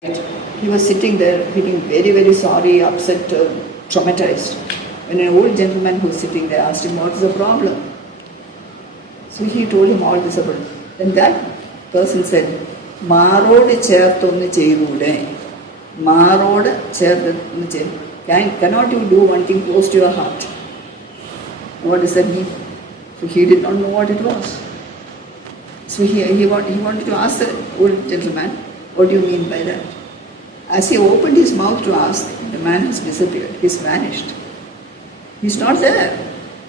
He was sitting there feeling very, very sorry, upset, traumatized. When an old gentleman who was sitting there asked him, what is the problem? So he told him all this about it. Then that person said, Marod cherthonu cheyule. Marod cherthonu cheyule. Cannot you do one thing close to your heart? What does that mean? So he did not know what it was. So he wanted to ask the old gentleman, what do you mean by that? As he opened his mouth to ask, the man has disappeared. He's vanished. He's not there.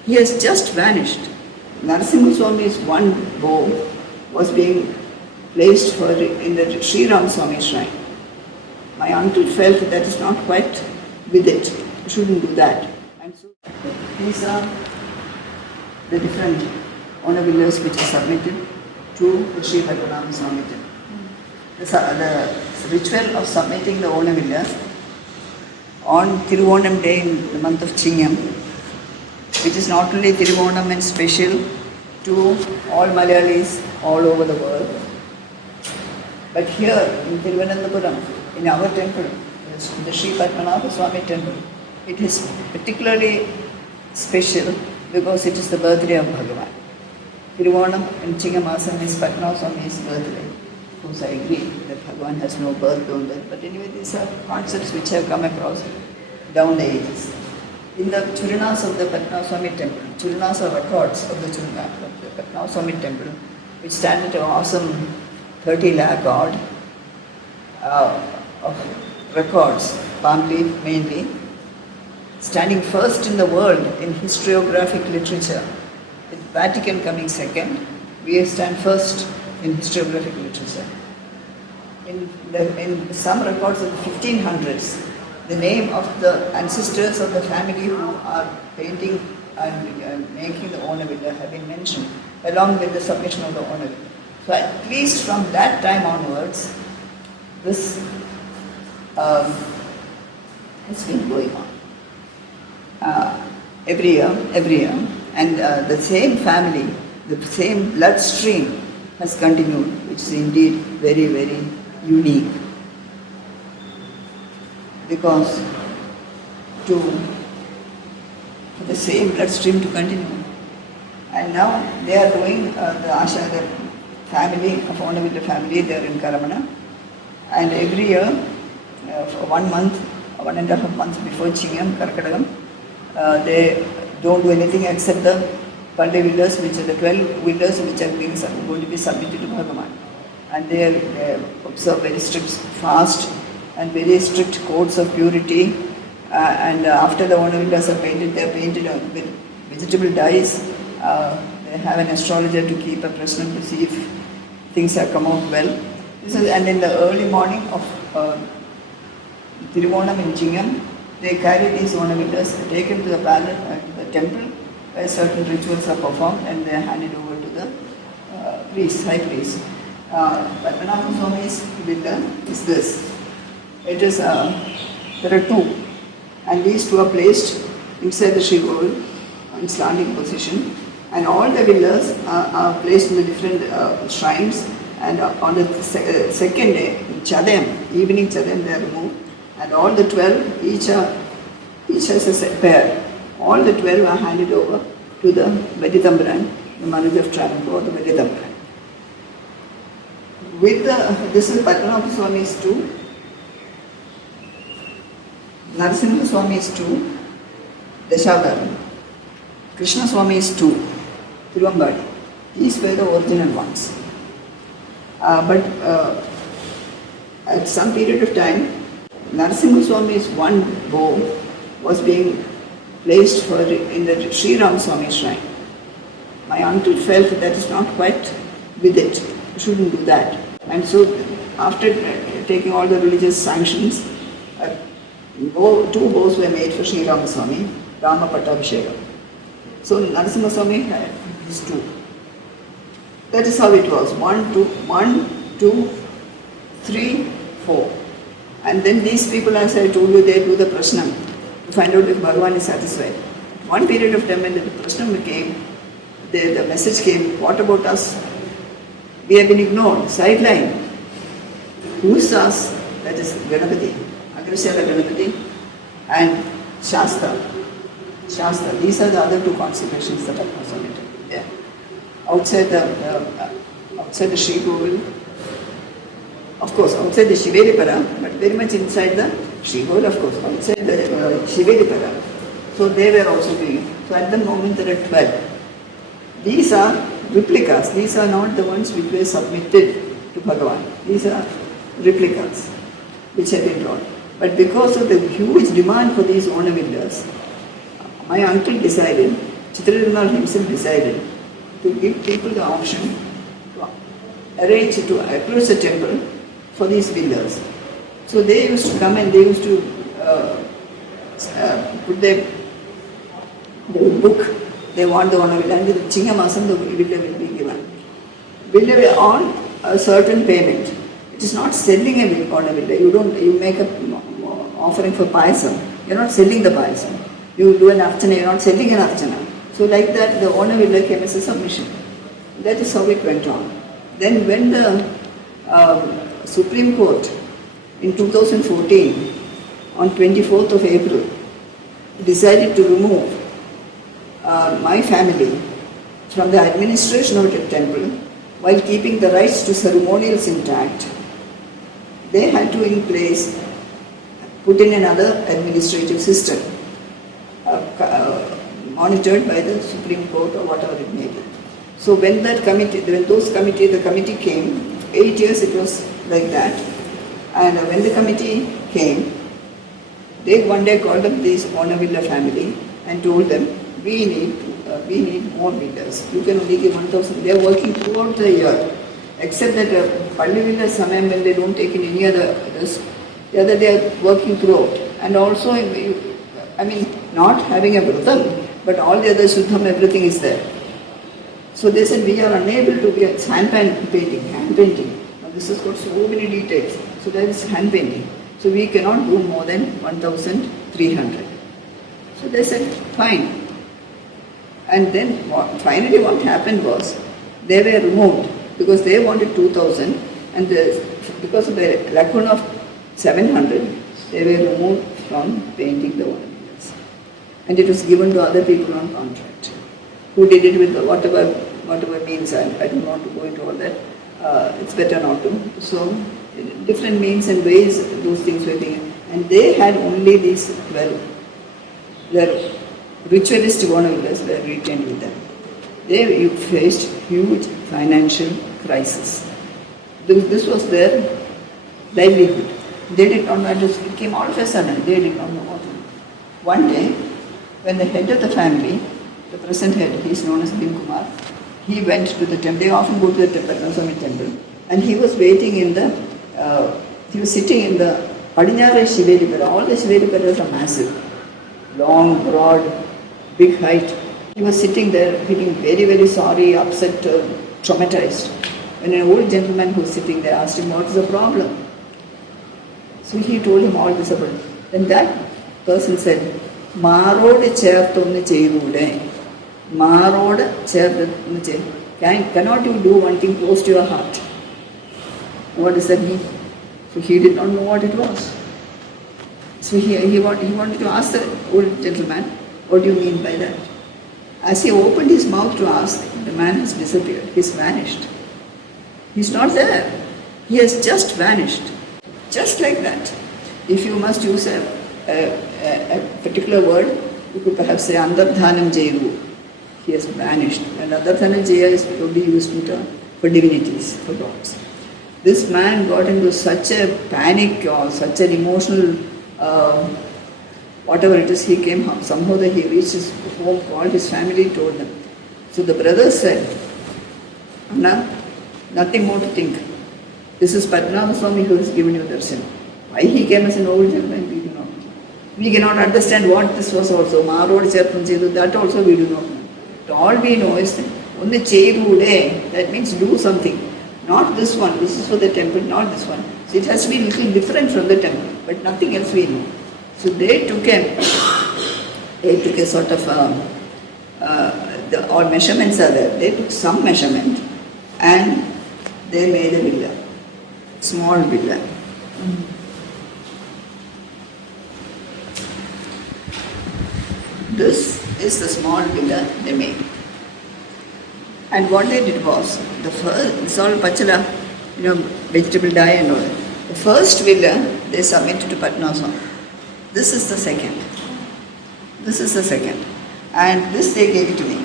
He has just vanished. Narasimhaswamy's one bow was being placed in the Sri Ramaswamy shrine. My uncle felt that is not quite with it. You shouldn't do that. And so these are the different honor villas which are submitted to the Sri Padmanabhaswamy temple. The ritual of submitting the honor villas on Thirunal day in the month of Chingam, which is not only Thirunal and special to all Malayalis all over the world, but here in Thiruvananthapuram, in our temple, the Sri Padmanabhaswamy temple, it is particularly special because it is the birthday of Bhagavan. Thiruvonam and Chingamasam is Padmanabhaswamy's birthday. Of course, I agree that Bhagavan has no birth on that, but anyway, these are concepts which have come across down the ages. In the Churanas of the Padmanabhaswamy temple, Churanas are records of the Padmanabhaswamy temple, which stand at an awesome 30 lakh odd of records, palm leaf mainly, standing first in the world in historiographic literature, with Vatican coming second. We stand first in historiographic literature. In some records of the 1500s, the name of the ancestors of the family who are painting and making the ornament have been mentioned, along with the submission of the ornament. So at least from that time onwards, this has been going on. Every year, and the same family, the same bloodstream has continued, which is indeed very, very unique. Because for the same bloodstream to continue. And now they are doing the family, of Onavilla family, they are in Karamana. And every year, for 1 month, 1.5 months before Chingam, Karkadagam, they don't do anything except the Pandey villas, which are the 12 villas which are going to be submitted to Bhagavan. And they observe very strict fast and very strict codes of purity. And after the honor villas are painted, they are painted with vegetable dyes. They have an astrologer to keep a present to see if things have come out well. And in the early morning of Thiruvonam in Chingam, they carry these honor villas, taken to the palace, the temple, where certain rituals are performed, and they are handed over to the high priest. Padmanabhaswamy's villa is this. It is, there are two, and these two are placed inside the Shiva in standing position, and all the villas are placed in the different shrines, and on the second day, Chadam, evening Chadam, they are removed, and all the 12, each has a pair. All the 12 are handed over to the Veditambran, the manager of Travancore, or the Veditambran. This is Padmanabhaswamy's 2, Narasimhaswamy's 2, Dashavaram, Krishna Swamy's 2, Tiruvambadi. These were the original ones. But at some period of time, Narasimhaswamy's one bow was being placed in the Sri Ramaswamy shrine. My uncle felt that is not quite with it. You shouldn't do that. And so, after taking all the religious sanctions, 2 bows were made for Sri Ramaswamy, Rama Pattabhishekam. So Narasimhaswamy had these 2. That is how it was. 1, 2, 3, 4. And then these people, as I told you, they do the prashnam to find out if Bhagavan is satisfied. One period of time when the prashnam came, the message came, what about us? We have been ignored, sidelined. Who's us? that is Ganapati, Agrashala Ganapati and Shasta. These are the other two consecrations that are consolidated. Yeah. Outside the Sri Govil, of course, outside the Shivelipara, but very much inside the Sri Govil, of course, outside the Shivelipara. So they were also doing it. So at the moment there are 12. These are replicas. These are not the ones which were submitted to Bhagavan. These are replicas which have been drawn. But because of the huge demand for these ornavillas, my uncle decided, Thirunal himself decided, to give people the option to arrange, to approach the temple for these villas. So they used to come and they used to put their book, they want the ornavilla, and the Chingamasam, the villa will be given. Villa on a certain payment. It is not selling a ornavilla. You make an offering for payasam. You are not selling the payasam. You do an archana, you are not selling an archana. So like that, the ornavilla came as a submission. That is how it went on. Then when the Supreme Court in 2014, on 24th of April, decided to remove my family from the administration of the temple while keeping the rights to ceremonials intact, they had to in place put in another administrative system monitored by the Supreme Court or whatever it may be. So when the committee came, 8 years it was like that, and when the committee came, they one day called up this Ornavilla family and told them, we need more villas. You can only give 1,000. They are working throughout the year, except that Palli Villa Samam, when they don't take in any others, the other they are working throughout. And also, not having a vratam, but all the other Shuddham, everything is there. So they said, we are unable to get hand painting. Now this has got so many details. So there is hand painting. So we cannot do more than 1,300. So they said, fine. And then finally what happened was, they were removed because they wanted 2,000, and because of the lacuna of 700, they were removed from painting the ornaments. And it was given to other people on contract, who did it with whatever means. I don't want to go into all that. It's better not to. So different means and ways those things were being. And they had only these 12. Their ritualistic ornavillas were retained with them. They faced huge financial crisis. This was their livelihood. They did not know, it came all of a sudden, they did not know what to do. One day, when the head of the family, the present head, he is known as Bin Kumar, he went to the temple. They often go to the Padmanabhaswamy temple, and he was waiting he was sitting in the Padinara Shivelipara. All the Shiveliparas are massive, long, broad, big height. He was sitting there feeling very, very sorry, upset, traumatized. When an old gentleman who was sitting there asked him, what is the problem? So he told him all this about it. Then that person said, Marode cherthonnu cheyirude. Marode cherthonnu cheyirude. Cannot you do one thing close to your heart? What does that mean? So he did not know what it was. So he wanted to ask the old gentleman, what do you mean by that? As he opened his mouth to ask, the man has disappeared. He's vanished. He's not there. He has just vanished. Just like that. If you must use a particular word, you could perhaps say Andardhanam Jayaru. He has vanished. And Andardhanam Jaya is probably used in term for divinities, for gods. This man got into such a panic or such an emotional whatever it is, he came home. Somehow he reached his home, called his family, told them. So the brothers said, Anna, nothing more to think. This is Padmanabhaswamy who has given you darshan. Why he came as an old gentleman, we do not know. We cannot understand what this was also. Marod Chertham Chedu, that also we do not know. But all we know is that only Cherude, that means do something. Not this one, this is for the temple, not this one. So it has to be a little different from the temple, but nothing else we know. So they took a sort of, all measurements are there. They took some measurement and they made a villa, small villa. This is the small villa they made. And what they did was, the first, it's all pachala, vegetable dye and all. The first villa they submitted to Padmanabhaswamy. This is the second. This is the second. And this they gave it to me.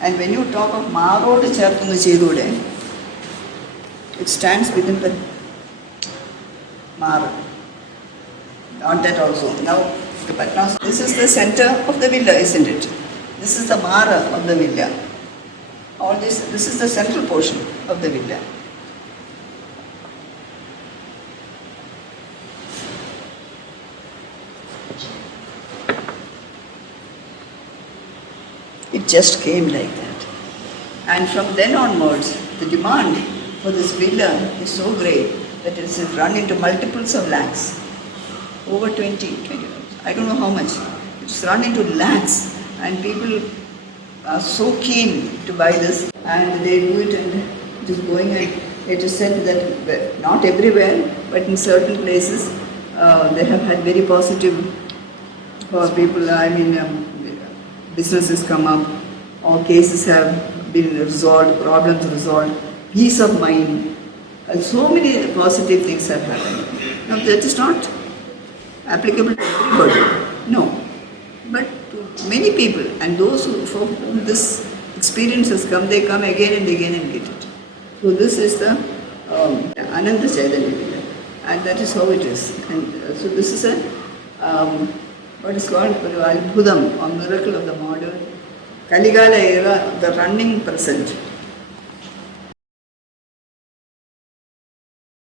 And when you talk of Marod Charthunga Chedude, it stands within the Mara. Not that also. Now, the Padmanabhaswamy, this is the center of the villa, isn't it? This is the Mara of the villa. All this is the central portion of the villa. It just came like that. And from then onwards, the demand for this villa is so great that it has run into multiples of lakhs. Over 20, I don't know how much. It's run into lakhs, and people are so keen to buy this, and they do it, and it is going, and it is said that not everywhere, but in certain places, they have had very positive for people. Businesses come up, or cases have been resolved, problems resolved, peace of mind, and so many positive things have happened. Now that is not applicable to everybody, no, but to many people, and those for whom this experience has come, they come again and again and get it. So this is the Ananda Chaitanya Villa, and that is how it is. And so this is a what is called Albhudam, or miracle of the modern Kaligala era, the running present.